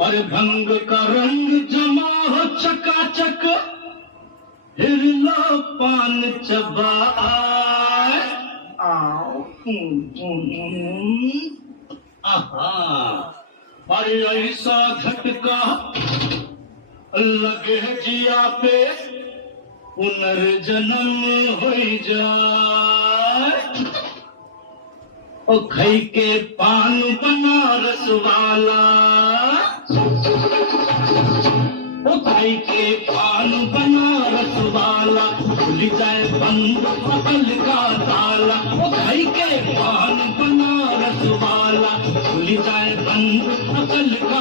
और भंग का रंग जमा हो चकाचक, हिरला पान चबाए। और ऐसा झटका लगे जिया पे, पुनर्जन्म हो जाए। ओ खई के पान बनारस वाला, ओ खई के पान बनारस वाला, खुल जाए बंद अकल का ताला। ओ खई के पान बनारस वाला, खुल जाए बंद अकल का